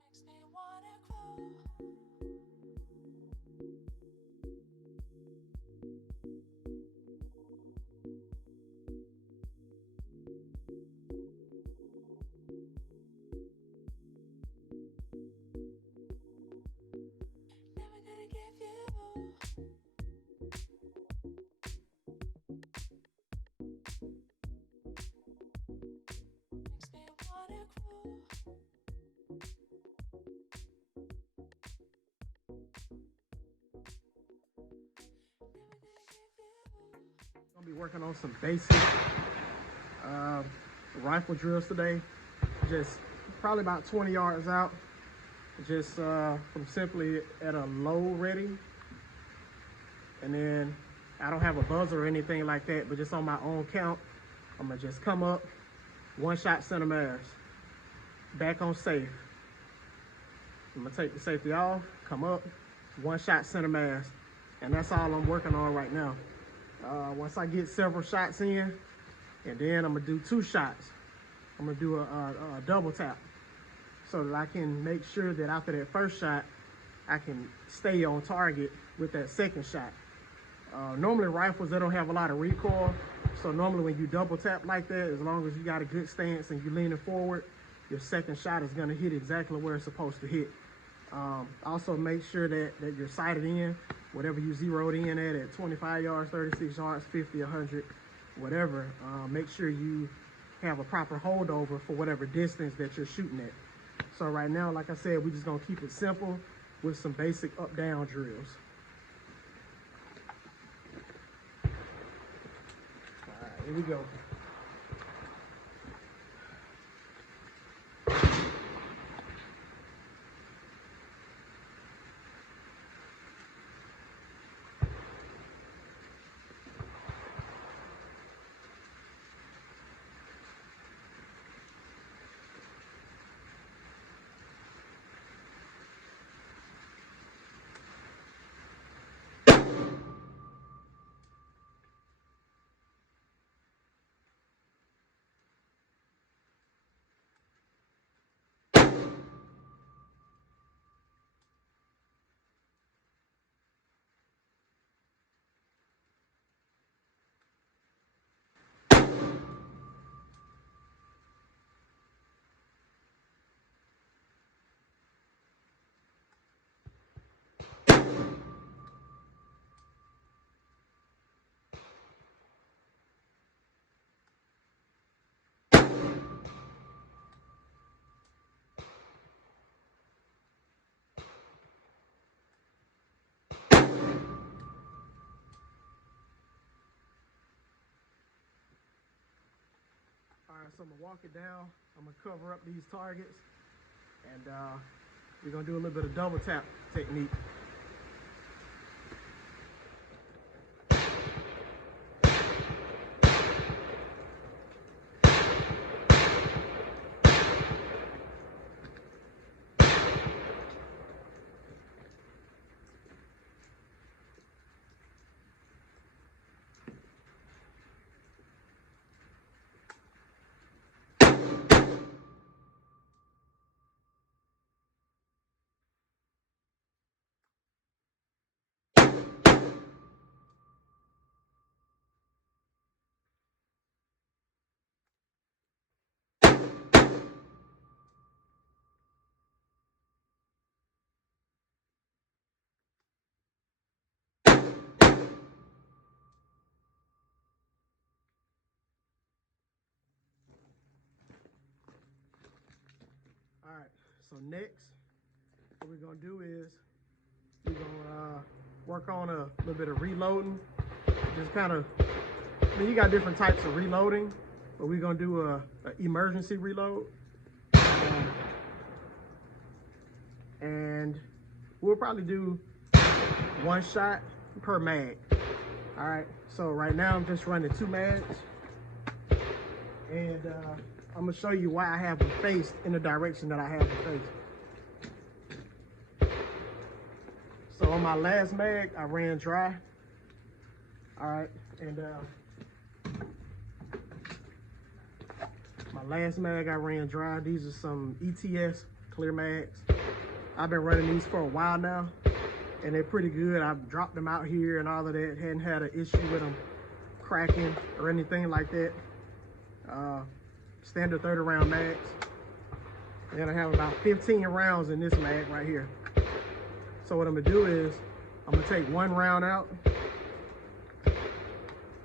Makes me wanna grow. Never gonna give you. Makes me wanna grow. Gonna be working on some basic rifle drills today. Just probably about 20 yards out. Just from simply at a low ready, and then I don't have a buzzer or anything like that, but just on my own count, I'm gonna just come up, one shot center mass, back on safe. I'm gonna take the safety off, come up, one shot center mass, and that's all I'm working on right now. Once I get several shots in, and then I'm gonna do 2 shots. I'm gonna do a double tap so that I can make sure that after that first shot, I can stay on target with that second shot. Normally rifles, they don't have a lot of recoil, so normally when you double tap like that, as long as you got a good stance and you're leaning forward, your second shot is gonna hit exactly where it's supposed to hit. Also make sure that you're sighted in, whatever you zeroed in at 25 yards, 36 yards, 50, 100, whatever. Make sure you have a proper holdover for whatever distance that you're shooting at. So right now, like I said, we're just gonna keep it simple with some basic up-down drills. All right, here we go. All right, so I'm gonna walk it down. I'm gonna cover up these targets, and we're gonna do a little bit of double tap technique. All right, so next, what we're gonna do is we're gonna work on a little bit of reloading. Just kind of, I mean, you got different types of reloading, but we're gonna do a emergency reload. And we'll probably do 1 shot per mag. All right, so right now I'm just running 2 mags. And I'm gonna show you why I have them faced in the direction that I have them faced. So on my last mag, I ran dry. All right, and my last mag I ran dry. These are some ETS clear mags. I've been running these for a while now, and they're pretty good. I've dropped them out here and all of that. Hadn't had an issue with them cracking or anything like that. Standard 30 round mags. And I have about 15 rounds in this mag right here. So what I'm gonna do is, I'm gonna take one round out. I'm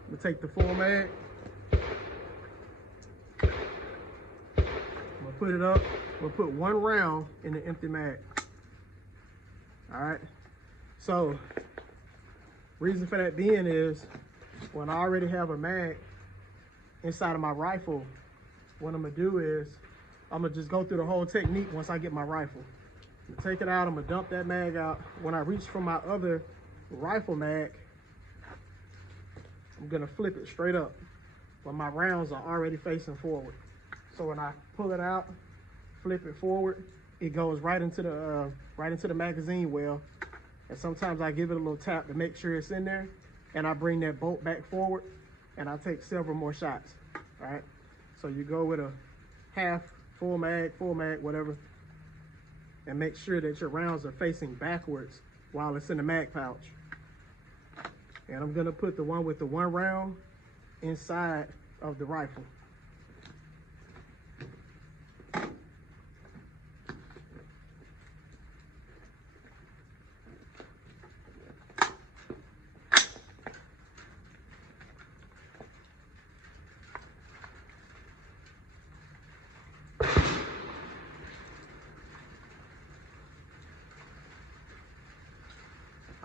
gonna take the full mag. I'm gonna put it up. I'm gonna put one round in the empty mag. All right. So, reason for that being is, when I already have a mag inside of my rifle, what I'm gonna do is, I'm gonna just go through the whole technique once I get my rifle. I'm gonna take it out, I'm gonna dump that mag out. When I reach for my other rifle mag, I'm gonna flip it straight up, but my rounds are already facing forward. So when I pull it out, flip it forward, it goes right into the magazine well. And sometimes I give it a little tap to make sure it's in there, and I bring that bolt back forward, and I take several more shots. All right. So you go with a half, full mag, whatever, and make sure that your rounds are facing backwards while it's in the mag pouch. And I'm gonna put the one with the one round inside of the rifle.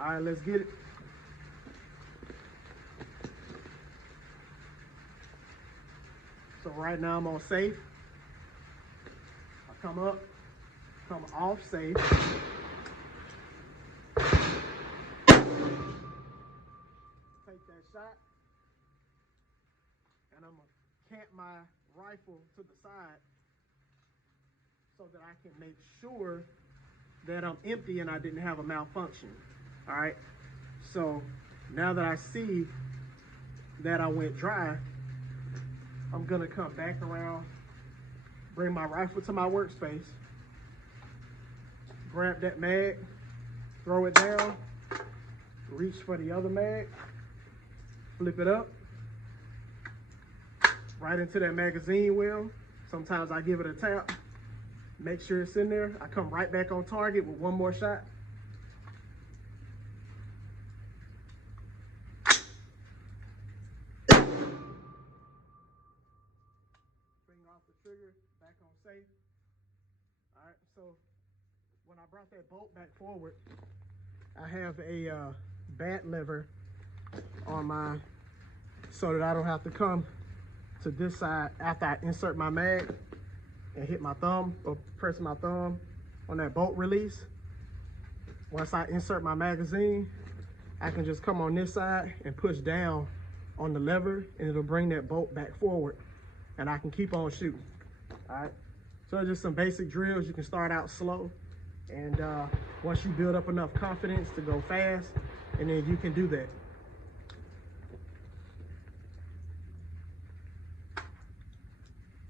All right, let's get it. So right now I'm on safe. I come up, come off safe. Take that shot, and I'm gonna camp my rifle to the side so that I can make sure that I'm empty and I didn't have a malfunction. All right, so now that I see that I went dry, I'm gonna come back around, bring my rifle to my workspace, grab that mag, throw it down, reach for the other mag, flip it up, right into that magazine well. Sometimes I give it a tap, make sure it's in there. I come right back on target with one more shot. Off the trigger, back on safe. All right, so when I brought that bolt back forward, I have a bat lever on my, so that I don't have to come to this side after I insert my mag and hit my thumb or press my thumb on that bolt release. Once I insert my magazine, I can just come on this side and push down on the lever, and it'll bring that bolt back forward, and I can keep on shooting. All right, so just some basic drills. You can start out slow, and once you build up enough confidence to go fast, and then you can do that.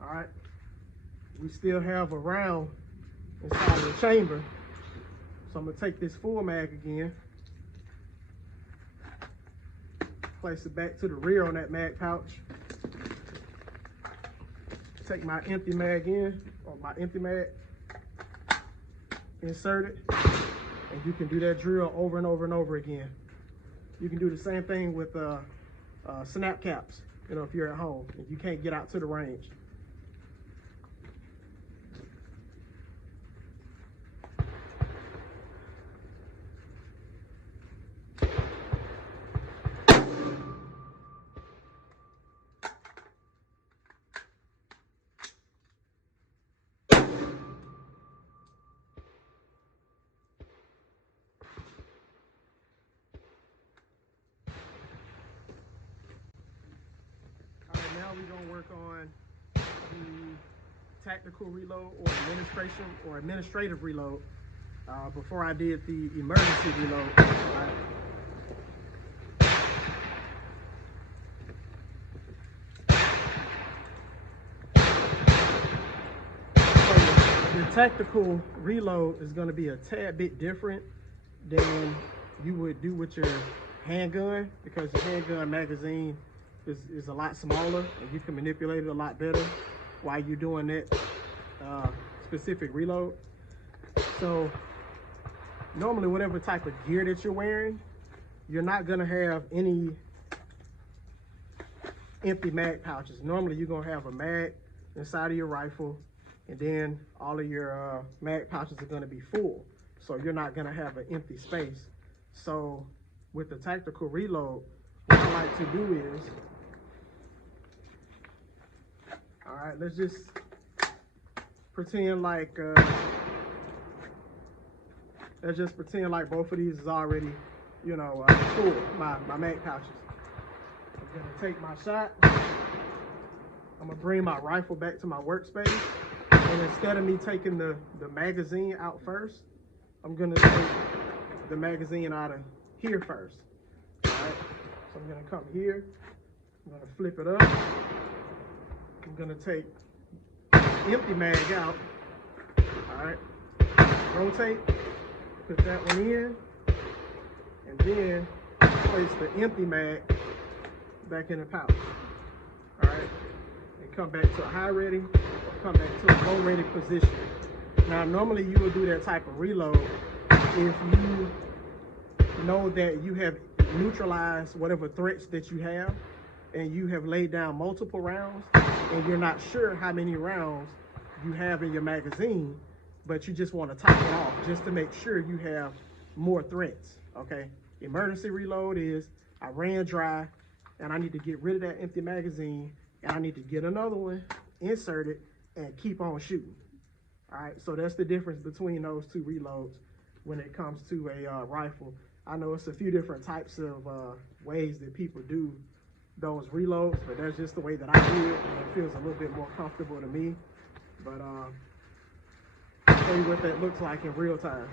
All right, we still have a round inside of the chamber, so I'm gonna take this full mag again, place it back to the rear on that mag pouch. Take my empty mag in, or my empty mag, insert it, and you can do that drill over and over and over again. You can do the same thing with snap caps, you know, if you're at home, if you can't get out to the range. Now we're gonna work on the tactical reload or administrative reload. before I did the emergency reload. Right? So the tactical reload is going to be a tad bit different than you would do with your handgun, because the handgun magazine is a lot smaller and you can manipulate it a lot better while you're doing that specific reload. So normally whatever type of gear that you're wearing, you're not gonna have any empty mag pouches. Normally you're gonna have a mag inside of your rifle, and then all of your mag pouches are gonna be full. So you're not gonna have an empty space. So with the tactical reload, what I like to do is, all right, let's just pretend like both of these is already, you know, full, my mag pouches. I'm gonna take my shot. I'm gonna bring my rifle back to my workspace, and instead of me taking the magazine out first, I'm gonna take the magazine out of here first. All right, so I'm gonna come here, I'm gonna flip it up, I'm gonna take the empty mag out, all right, rotate, put that one in, and then place the empty mag back in the pouch, all right, and come back to a high ready, or come back to a low ready position. Now, normally you would do that type of reload if you know that you have neutralized whatever threats that you have, and you have laid down multiple rounds, and you're not sure how many rounds you have in your magazine, but you just want to top it off just to make sure you have more threats, okay? Emergency reload is, I ran dry, and I need to get rid of that empty magazine, and I need to get another one, insert it, and keep on shooting. All right, so that's the difference between those two reloads when it comes to a rifle. I know it's a few different types of ways that people do those reloads, but that's just the way that I do it, and it feels a little bit more comfortable to me. But I'll show you what that looks like in real time.